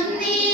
Thank mm -hmm. you.